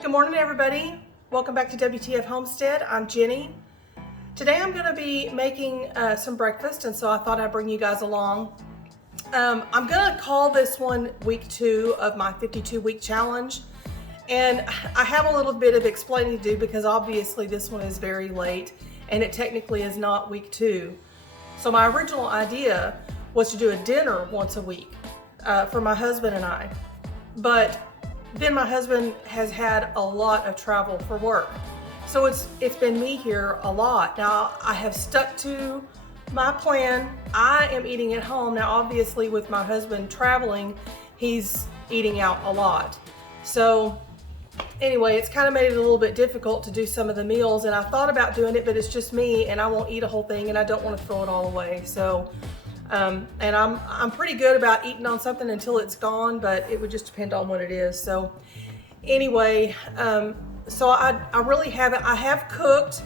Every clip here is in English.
Good morning, everybody. Welcome back to WTF Homestead. I'm Jenny. Today I'm going to be making some breakfast, and so I thought I'd bring you guys along. I'm going to call this one week 2 of my 52-week challenge, and I have a little bit of explaining to do because obviously this one is very late and it technically is not week 2. So my original idea was to do a dinner once a week for my husband and I, but then my husband has had a lot of travel for work. So it's been me here a lot. Now I have stuck to my plan. I am eating at home. Now obviously with my husband traveling, he's eating out a lot. So anyway, it's kind of made it a little bit difficult to do some of the meals, and I thought about doing it, but it's just me and I won't eat a whole thing and I don't want to throw it all away. So and I'm pretty good about eating on something until it's gone, but it would just depend on what it is. So anyway, so I really haven't. I have cooked,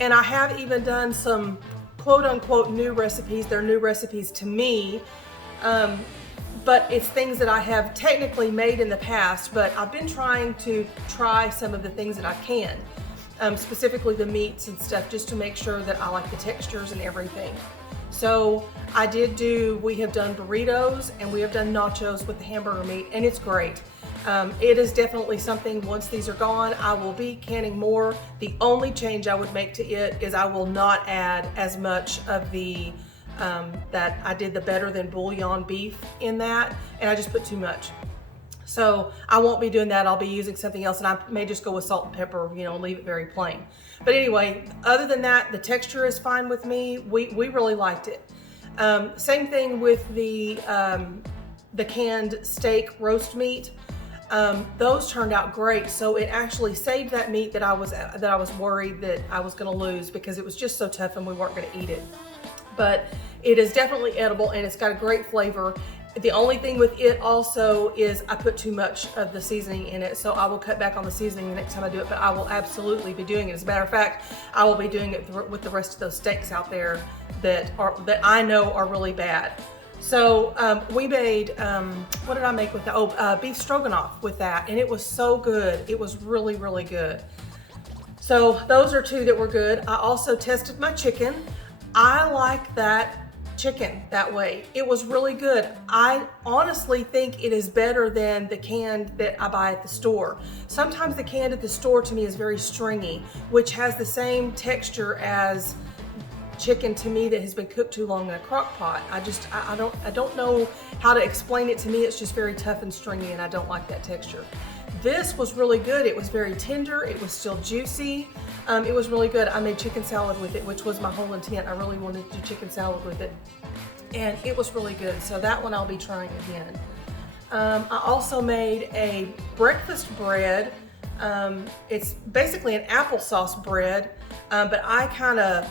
and I have even done some quote unquote new recipes. They're new recipes to me, but it's things that I have technically made in the past, but I've been trying to try some of the things that I can, specifically the meats and stuff, just to make sure that I like the textures and everything. So we have done burritos and we have done nachos with the hamburger meat, and it's great. It is definitely something, once these are gone, I will be canning more. The only change I would make to it is I will not add as much of the, that I did the better than bouillon beef in that, and I just put too much. So I won't be doing that. I'll be using something else, and I may just go with salt and pepper, leave it very plain. But anyway, other than that, the texture is fine with me. We really liked it. Same thing with the canned steak roast meat. Those turned out great. So it actually saved that meat that I was worried that I was going to lose, because it was just so tough and we weren't going to eat it. But it is definitely edible and it's got a great flavor. The only thing with it also is I put too much of the seasoning in it, so I will cut back on the seasoning the next time I do it, but I will absolutely be doing it. As a matter of fact, I will be doing it with the rest of those steaks out there that I know are really bad. So we made, what did I make with that? Beef stroganoff with that, and it was so good. It was really, really good. So those are 2 that were good. I also tested my chicken. I like that chicken that way. It was really good. I honestly think it is better than the canned that I buy at the store. Sometimes the canned at the store to me is very stringy, which has the same texture as chicken to me that has been cooked too long in a crock pot. I don't know how to explain it. To me, it's just very tough and stringy, and I don't like that texture. This was really good. It was very tender. It was still juicy. It was really good. I made chicken salad with it, which was my whole intent. I really wanted to do chicken salad with it, and it was really good. So that one I'll be trying again. I also made a breakfast bread. It's basically an applesauce bread, but I kind of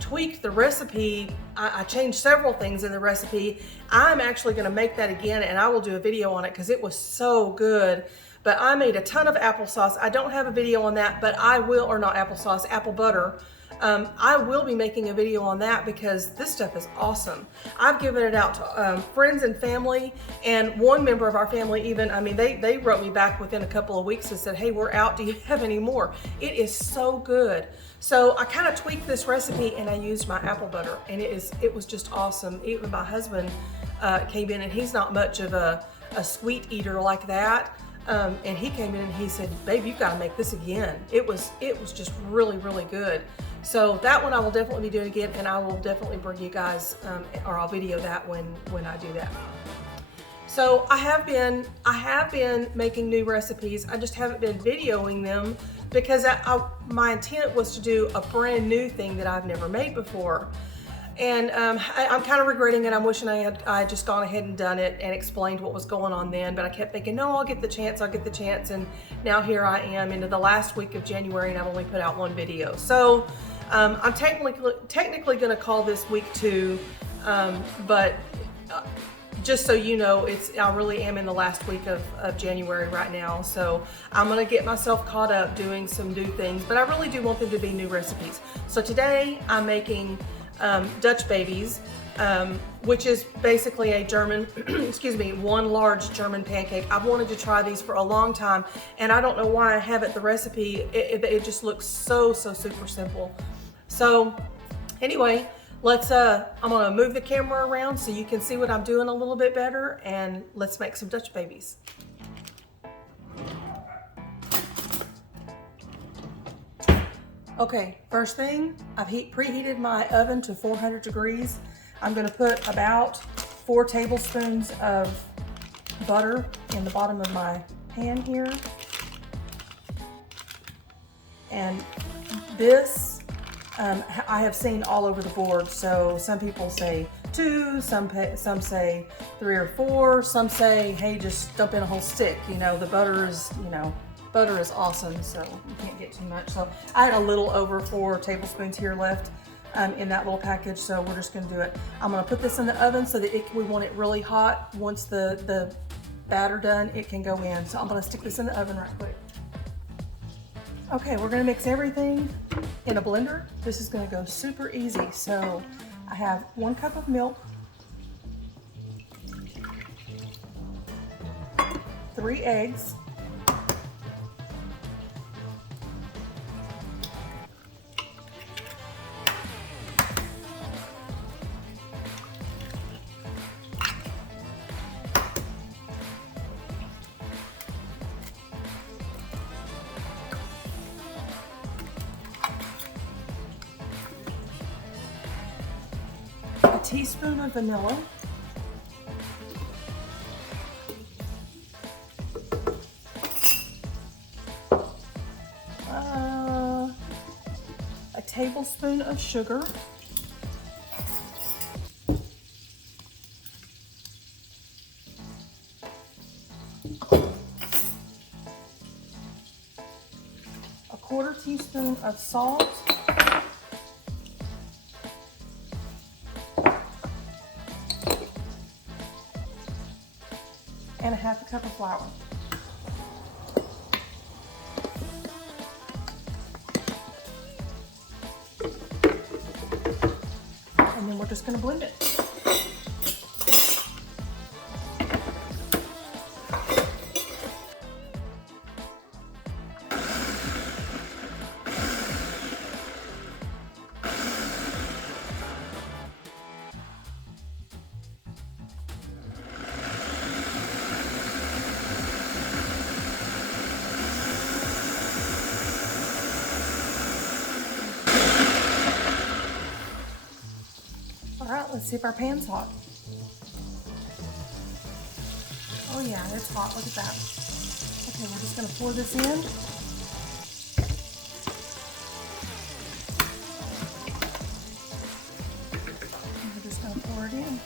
tweaked the recipe. I changed several things in the recipe. I'm actually going to make that again, and I will do a video on it because it was so good. But I made a ton of applesauce. I don't have a video on that, but I will, or not applesauce, apple butter. I will be making a video on that because this stuff is awesome. I've given it out to friends and family, and one member of our family even, they wrote me back within a couple of weeks and said, hey, we're out, do you have any more? It is so good. So I kind of tweaked this recipe and I used my apple butter, and it was just awesome. Even my husband came in, and he's not much of a sweet eater like that. And he came in and he said, babe, you've got to make this again. It was just really, really good. So that one I will definitely be doing again, and I will definitely bring you guys, or I'll video that when I do that. So I have been making new recipes. I just haven't been videoing them because my intent was to do a brand new thing that I've never made before. And I'm kind of regretting it. I'm wishing I had just gone ahead and done it and explained what was going on then, but I kept thinking, no, I'll get the chance, and now here I am into the last week of January, and I've only put out one video. So I'm technically going to call this week 2, but just so you know, I really am in the last week of January right now, so I'm going to get myself caught up doing some new things, but I really do want them to be new recipes. So today I'm making Dutch babies, which is basically a German, excuse me, one large German pancake. I've wanted to try these for a long time, and I don't know why I haven't. The recipe, it just looks so super simple. So anyway, I'm gonna move the camera around so you can see what I'm doing a little bit better, and let's make some Dutch babies. Okay, first thing, I've preheated my oven to 400 degrees. I'm gonna put about 4 tablespoons of butter in the bottom of my pan here. And this, I have seen all over the board. So some people say 2, some say 3 or 4, some say, hey, just dump in a whole stick. You know, the butter is, butter is awesome, so you can't get too much. So I had a little over 4 tablespoons here left in that little package, so we're just gonna do it. I'm gonna put this in the oven so that we want it really hot. Once the batter done, it can go in. So I'm gonna stick this in the oven right quick. Okay, we're gonna mix everything in a blender. This is gonna go super easy. So I have 1 cup of milk, 3 eggs, a teaspoon of vanilla, a tablespoon of sugar, a 1/4 teaspoon of salt, and a 1/2 cup of flour. And then we're just going to blend it. All right, let's see if our pan's hot. Oh yeah, it's hot, look at that. Okay, we're just gonna pour this in. And we're just gonna pour it in.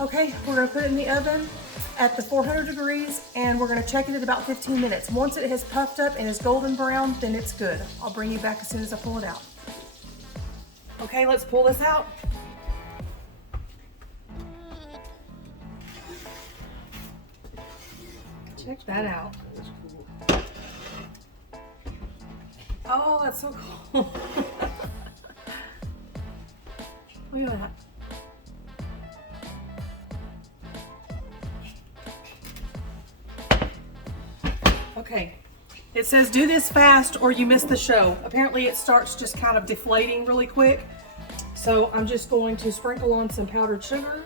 Okay, we're gonna put it in the oven at the 400 degrees, and we're gonna check it at about 15 minutes. Once it has puffed up and is golden brown, then it's good. I'll bring you back as soon as I pull it out. Okay, let's pull this out. Check that out. Oh, that's so cool. Look at that. Okay, it says do this fast or you miss the show. Apparently it starts just kind of deflating really quick. So I'm just going to sprinkle on some powdered sugar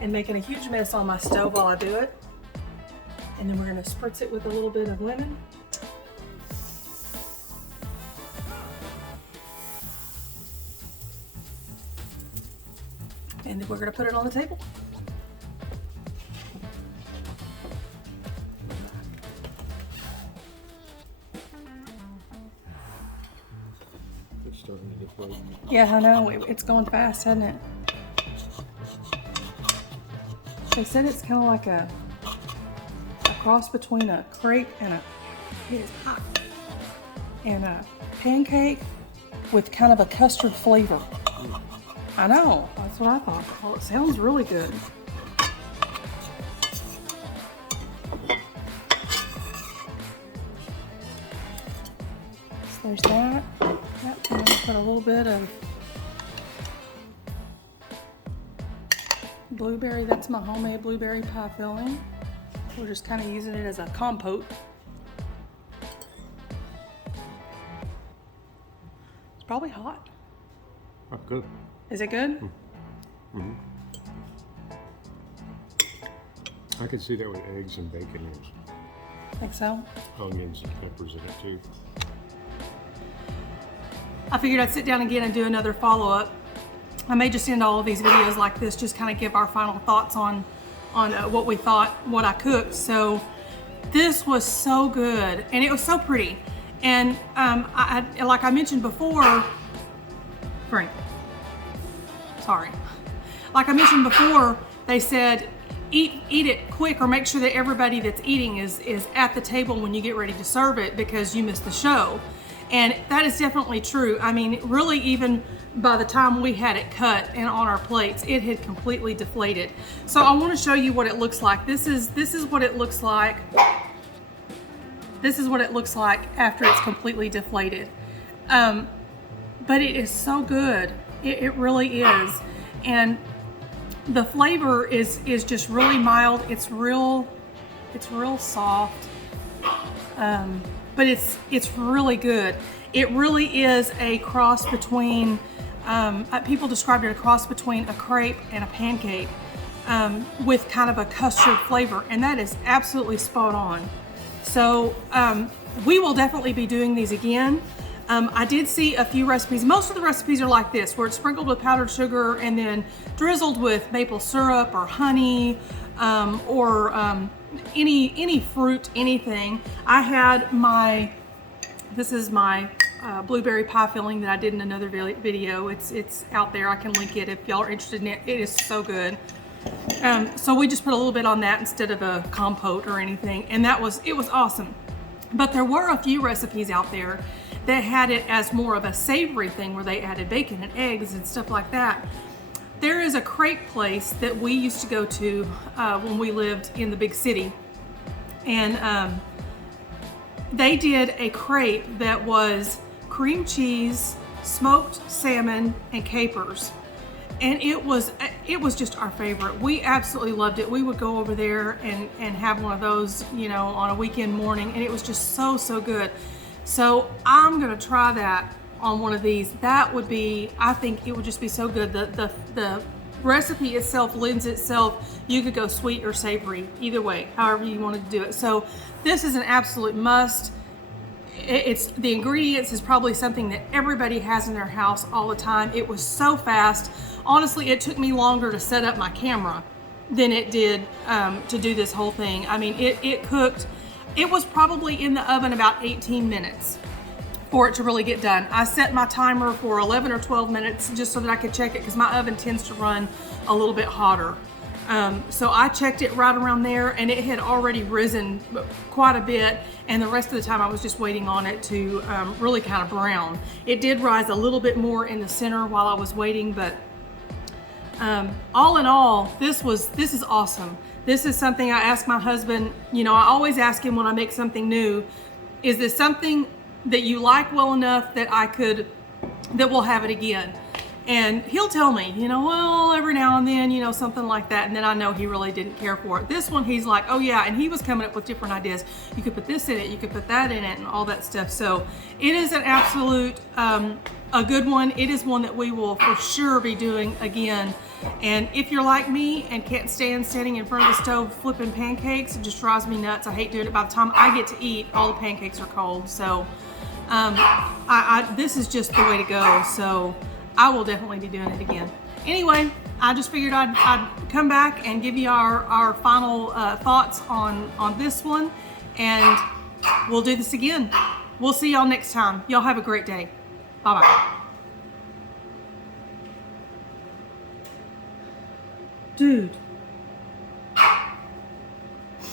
and making a huge mess on my stove while I do it. And then we're going to spritz it with a little bit of lemon. And then we're going to put it on the table. Yeah, I know. It's going fast, hasn't it? They said it's kind of like a cross between a crepe and it is hot, and a pancake with kind of a custard flavor. I know, that's what I thought. Well, it sounds really good. So there's that. Yep, I'm gonna put a little bit of blueberry. That's my homemade blueberry pie filling. We're just kind of using it as a compote. It's probably hot. Oh, good. Is it good? Mm-hmm. I could see that with eggs and bacon and Think so? onions and peppers in it too. I figured I'd sit down again and do another follow-up. I may just end all of these videos like this, just kind of give our final thoughts on what we thought, what I cooked. So this was so good, and it was so pretty. And like I mentioned before, Frank, sorry. Like I mentioned before, they said eat it quick, or make sure that everybody that's eating is at the table when you get ready to serve it, because you missed the show. And that is definitely true. I mean, really, even by the time we had it cut and on our plates, it had completely deflated. So I want to show you what it looks like. This is what it looks like. This is what it looks like after it's completely deflated. But it is so good. It really is. And the flavor is just really mild. It's real soft. But it's really good. It really is a cross between, people described it a cross between a crepe and a pancake, with kind of a custard flavor, and that is absolutely spot on. So we will definitely be doing these again. I did see a few recipes. Most of the recipes are like this, where it's sprinkled with powdered sugar and then drizzled with maple syrup or honey, or any fruit, anything. I had this is my blueberry pie filling that I did in another video. It's out there. I can link it if y'all are interested in it. It is so good. So we just put a little bit on that instead of a compote or anything, and it was awesome. But there were a few recipes out there that had it as more of a savory thing, where they added bacon and eggs and stuff like that. There is a crepe place that we used to go to when we lived in the big city, and they did a crepe that was cream cheese, smoked salmon, and capers, and it was just our favorite. We absolutely loved it. We would go over there and have one of those, you know, on a weekend morning, and it was just so good. So I'm gonna try that on one of these. That would be, I think it would just be so good. The recipe itself lends itself. You could go sweet or savory, either way, however you wanted to do it. So this is an absolute must. It's the ingredients is probably something that everybody has in their house all the time. It was so fast. Honestly, it took me longer to set up my camera than it did to do this whole thing. I mean, it cooked. It was probably in the oven about 18 minutes for it to really get done. I set my timer for 11 or 12 minutes just so that I could check it, because my oven tends to run a little bit hotter. So I checked it right around there, and it had already risen quite a bit, and the rest of the time I was just waiting on it to really kind of brown. It did rise a little bit more in the center while I was waiting, but all in all, this is awesome. This is something I asked my husband, you know, I always ask him when I make something new, is this something that you like well enough that that we'll have it again? And he'll tell me, you know, well, every now and then, you know, something like that. And then I know he really didn't care for it. This one, he's like, oh yeah. And he was coming up with different ideas. You could put this in it, you could put that in it, and all that stuff. So it is an absolute, a good one. It is one that we will for sure be doing again. And if you're like me and can't stand standing in front of the stove flipping pancakes, it just drives me nuts. I hate doing it. By the time I get to eat, all the pancakes are cold. So this is just the way to go. So I will definitely be doing it again. Anyway, I just figured I'd come back and give you our final thoughts on this one, and we'll do this again. We'll see y'all next time. Y'all have a great day. Bye-bye. Dude.